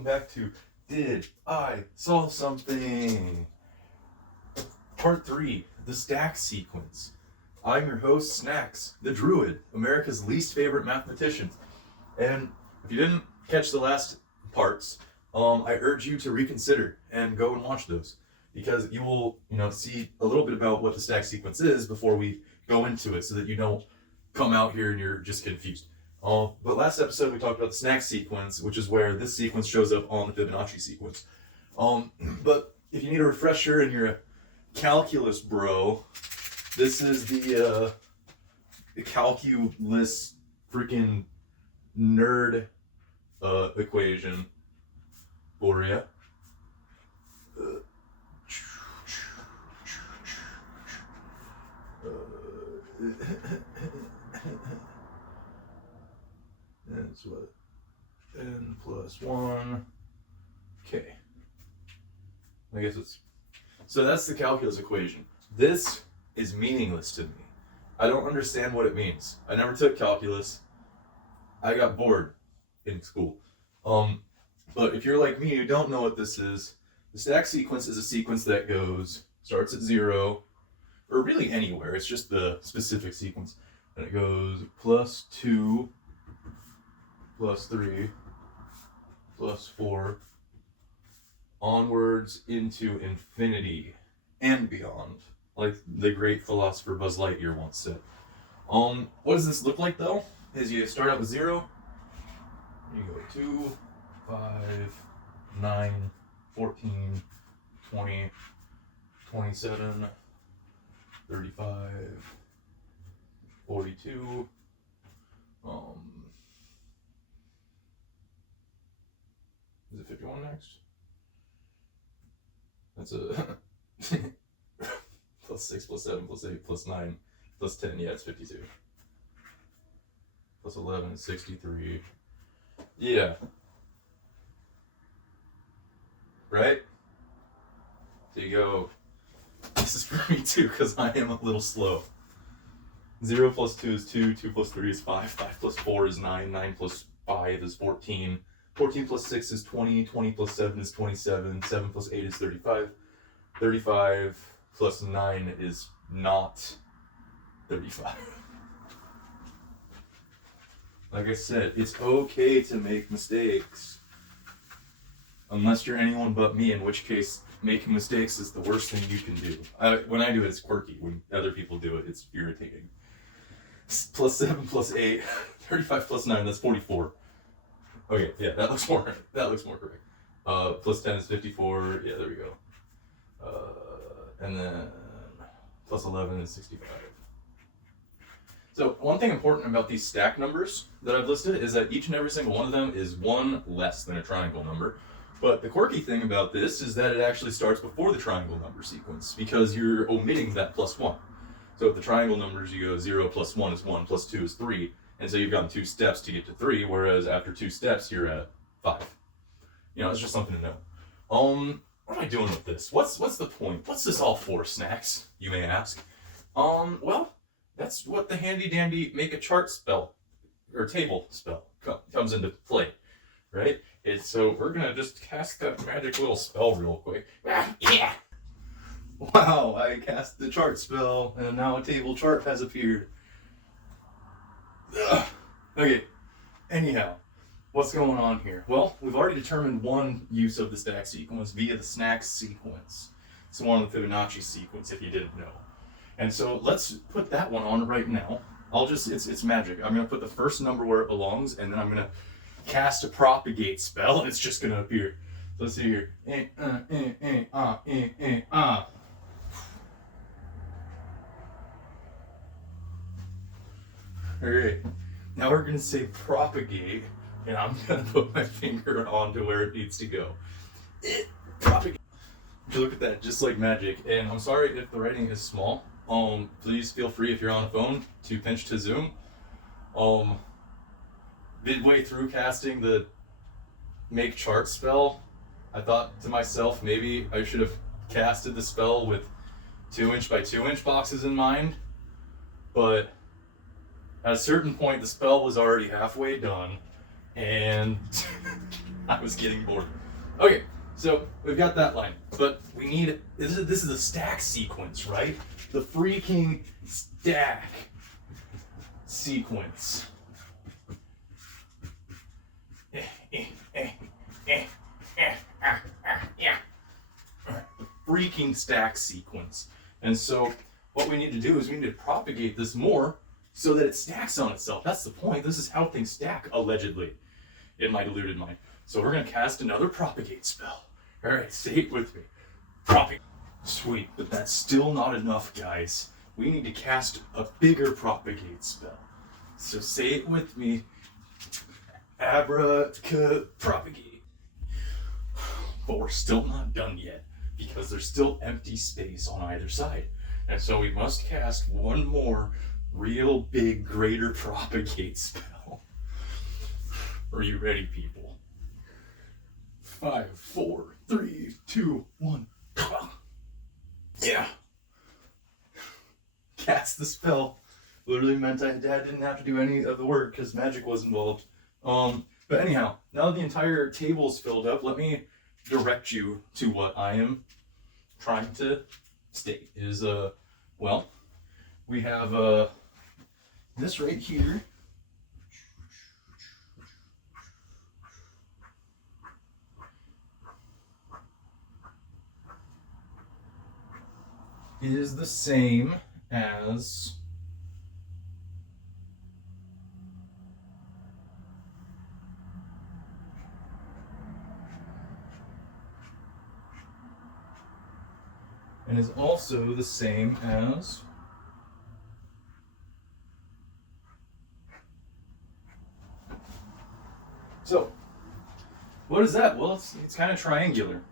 welcome back to Did I Solve Something? Part 3, the stack sequence. I'm your host, Snacks, the Druid, America's least favorite mathematician. And if you didn't catch the last parts, I urge you to reconsider and go and watch those, because you will, see a little bit about what the stack sequence is before we go into it, so that you don't come out here and you're just confused. But last episode we talked about the snack sequence, which is where this sequence shows up on the Fibonacci sequence. But if you need a refresher and you're a calculus bro, this is the calculus freaking nerd equation for you. That's what? N plus 1. Okay. I guess it's... So that's the calculus equation. This is meaningless to me. I don't understand what it means. I never took calculus. I got bored in school. But if you're like me, you don't know what this is. The stack sequence is a sequence that starts at 0, or really anywhere. It's just the specific sequence. And it goes plus 2, plus 3, plus 4, onwards into infinity and beyond, like the great philosopher Buzz Lightyear once said. What does this look like though? Is you start out with 0, you go 2, 5, 9, 14, 20, 27, 35, 42, is it 51 next? That's a plus 6, plus 7, plus 8, plus 9, plus 10, yeah, it's 52. Plus 11 is 63. Yeah. Right? So you go, this is for me too, because I am a little slow. 0 plus 2 is 2, 2 plus 3 is 5, 5 plus 4 is 9, 9 plus 5 is 14, 14 plus 6 is 20, 20 plus 7 is 27, 7 plus 8 is 35, 35 plus 9 is not 35. Like I said, it's okay to make mistakes. Unless you're anyone but me, in which case making mistakes is the worst thing you can do. When I do it, it's quirky. When other people do it, it's irritating. Plus 7 plus 8, 35 plus 9, that's 44. Okay, yeah, that looks more correct. Plus 10 is 54, yeah, there we go. And then plus 11 is 65. So one thing important about these stack numbers that I've listed is that each and every single one of them is one less than a triangle number. But the quirky thing about this is that it actually starts before the triangle number sequence, because you're omitting that plus 1. So if the triangle numbers, you go 0 plus 1 is 1, plus 2 is 3, and so you've gone 2 steps to get to 3, whereas after 2 steps, you're at 5. It's just something to know. What am I doing with this? What's the point? What's this all for, Snacks, you may ask? Well, that's what the handy-dandy make a chart spell, or table spell, comes into play, right? So we're gonna just cast that magic little spell real quick. Yeah! Wow, I cast the chart spell, and now a table chart has appeared. Ugh. Okay, anyhow, what's going on here? Well, we've already determined one use of the stack sequence via the snack sequence. It's the one on the Fibonacci sequence, if you didn't know. And so let's put that one on right now. It's magic. I'm gonna put the first number where it belongs, and then I'm gonna cast a propagate spell, and it's just gonna appear. So let's see here. Alright, now we're gonna say propagate, and I'm gonna put my finger onto where it needs to go. Propagate. Look at that, just like magic. And I'm sorry if the writing is small. Please feel free, if you're on a phone, to pinch to zoom. Midway through casting the make chart spell, I thought to myself, maybe I should have casted the spell with 2-inch by 2-inch boxes in mind, but at a certain point the spell was already halfway done, and I I was getting bored. Okay, so we've got that line, but we need, this is a stack sequence, right? The freaking stack sequence. Yeah. The freaking stack sequence. And so what we need to do is we need to propagate this more so that it stacks on itself. That's the point. This is how things stack, allegedly, in my deluded mind. So we're going to cast another propagate spell. All right, say it with me. Propagate. Sweet, but that's still not enough, guys. We need to cast a bigger propagate spell. So say it with me. Propagate. But we're still not done yet, because there's still empty space on either side. And so we must cast one more real big greater propagate spell. Are you ready, people? 5, 4, 3, 2, 1. Yeah. Cast the spell. Literally meant Dad didn't have to do any of the work because magic was involved. But anyhow, now that the entire table's filled up, let me direct you to what I am trying to state. Is well, we have this right here. Is the same as and is also the same as so what is that? Well, it's kind of triangular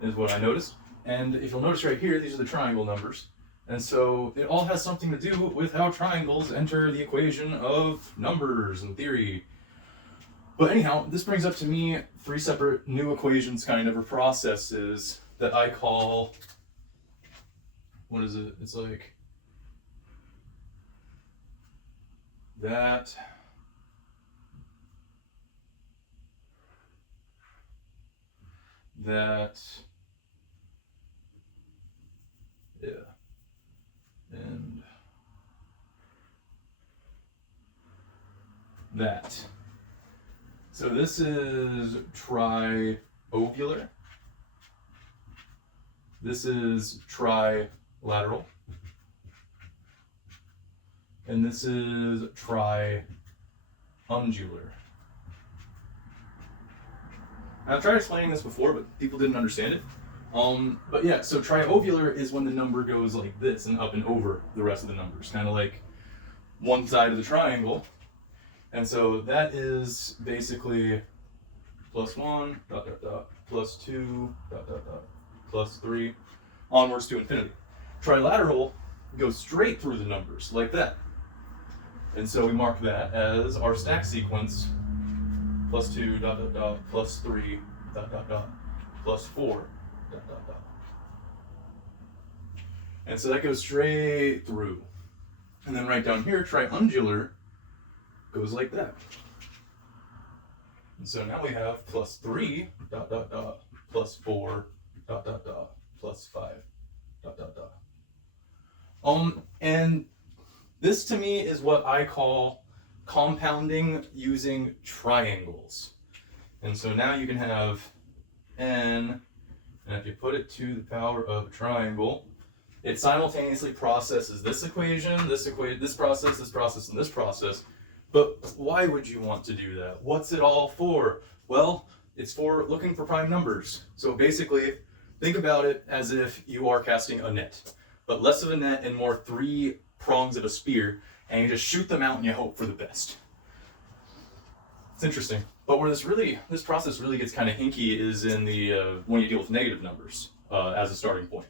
is what I noticed. And if you'll notice right here, these are the triangle numbers. And so it all has something to do with how triangles enter the equation of numbers in theory. But anyhow, this brings up to me 3 separate new equations kind of, or processes that I call, what is it? It's like that, yeah, and that. So this is triovular. This is trilateral. And this is triungular. I've tried explaining this before, but people didn't understand it. But yeah, so triovular is when the number goes like this and up and over the rest of the numbers, kind of like one side of the triangle. And so that is basically +1, ... +2, ... +3, onwards to infinity. Trilateral goes straight through the numbers like that. And so we mark that as our stack sequence, +2, ... +3, ... +4, ... And so that goes straight through. And then right down here, triungular goes like that. And so now we have +3, ... +4, ... +5, ... And this to me is what I call compounding using triangles. And so now you can have n, and if you put it to the power of a triangle, it simultaneously processes this equation, this process, and this process. But why would you want to do that? What's it all for? Well, it's for looking for prime numbers. So basically, think about it as if you are casting a net, but less of a net and more 3 prongs of a spear, and you just shoot them out and you hope for the best. It's interesting. But where this process really gets kind of hinky is in the when you deal with negative numbers as a starting point.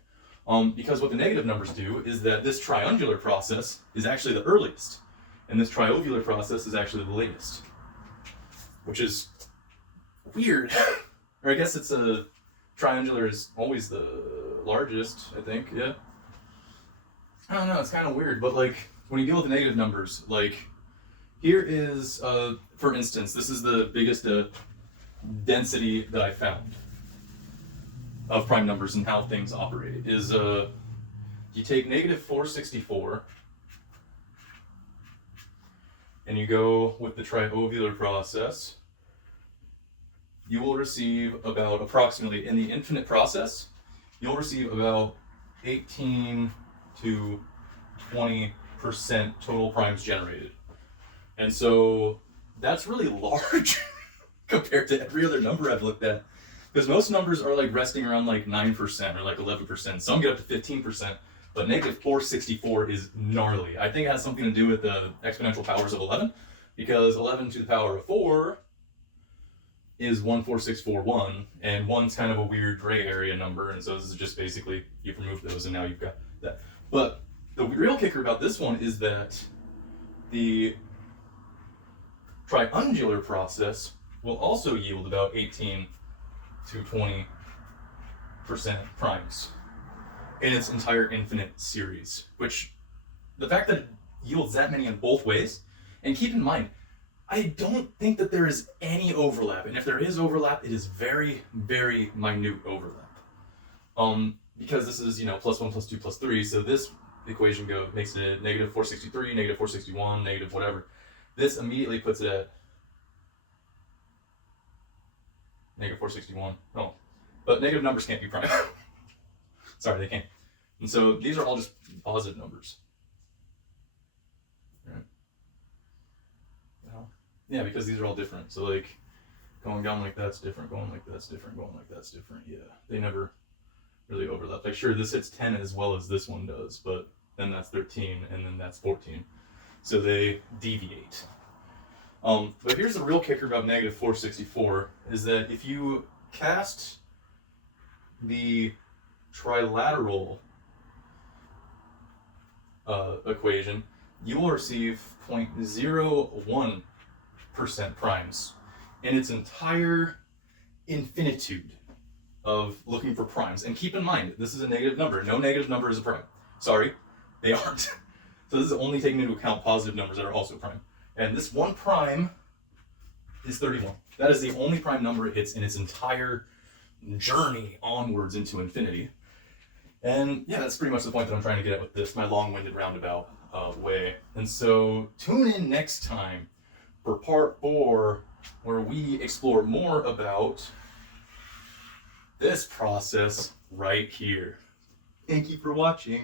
Because what the negative numbers do is that this triangular process is actually the earliest, and this triovular process is actually the latest, which is weird. Or I guess it's triangular is always the largest, I think, yeah. I don't know, it's kind of weird, but like when you deal with the negative numbers, like here is, for instance, this is the biggest density that I found of prime numbers and how things operate is you take negative 464 and you go with the triovular process, you will receive about approximately, in the infinite process, you'll receive about 18 to 20% total primes generated. And so that's really large compared to every other number I've looked at. Because most numbers are like resting around like 9% or like 11%. Some get up to 15%, but negative 464 is gnarly. I think it has something to do with the exponential powers of 11, because 11 to the power of 4 is 14641, and 1's kind of a weird gray area number, and so this is just basically, you've removed those and now you've got that. But the real kicker about this one is that the triangular process will also yield about 18 to 20% primes in its entire infinite series, which the fact that it yields that many in both ways, and keep in mind, I don't think that there is any overlap, and if there is overlap, it is very, very minute overlap. Because this is, plus 1 plus 2 plus 3, so this equation makes it negative 463, negative 461, negative whatever. This immediately puts it at negative 461. Oh, but negative numbers can't be prime. Sorry, they can't. And so these are all just positive numbers. Right. Yeah, because these are all different. So like going down like that's different, going like that's different, going like that's different. Yeah, they never really overlap. Like sure, this hits 10 as well as this one does, but then that's 13 and then that's 14. So they deviate. But here's the real kicker about negative 464 is that if you cast the trilateral equation, you will receive 0.01% primes in its entire infinitude of looking for primes. And keep in mind, this is a negative number. No negative number is a prime. Sorry, they aren't. So this is only taking into account positive numbers that are also prime. And this one prime is 31. That is the only prime number it hits in its entire journey onwards into infinity. And yeah, that's pretty much the point that I'm trying to get at with this, my long-winded roundabout way. And so tune in next time for part 4, where we explore more about this process right here. Thank you for watching.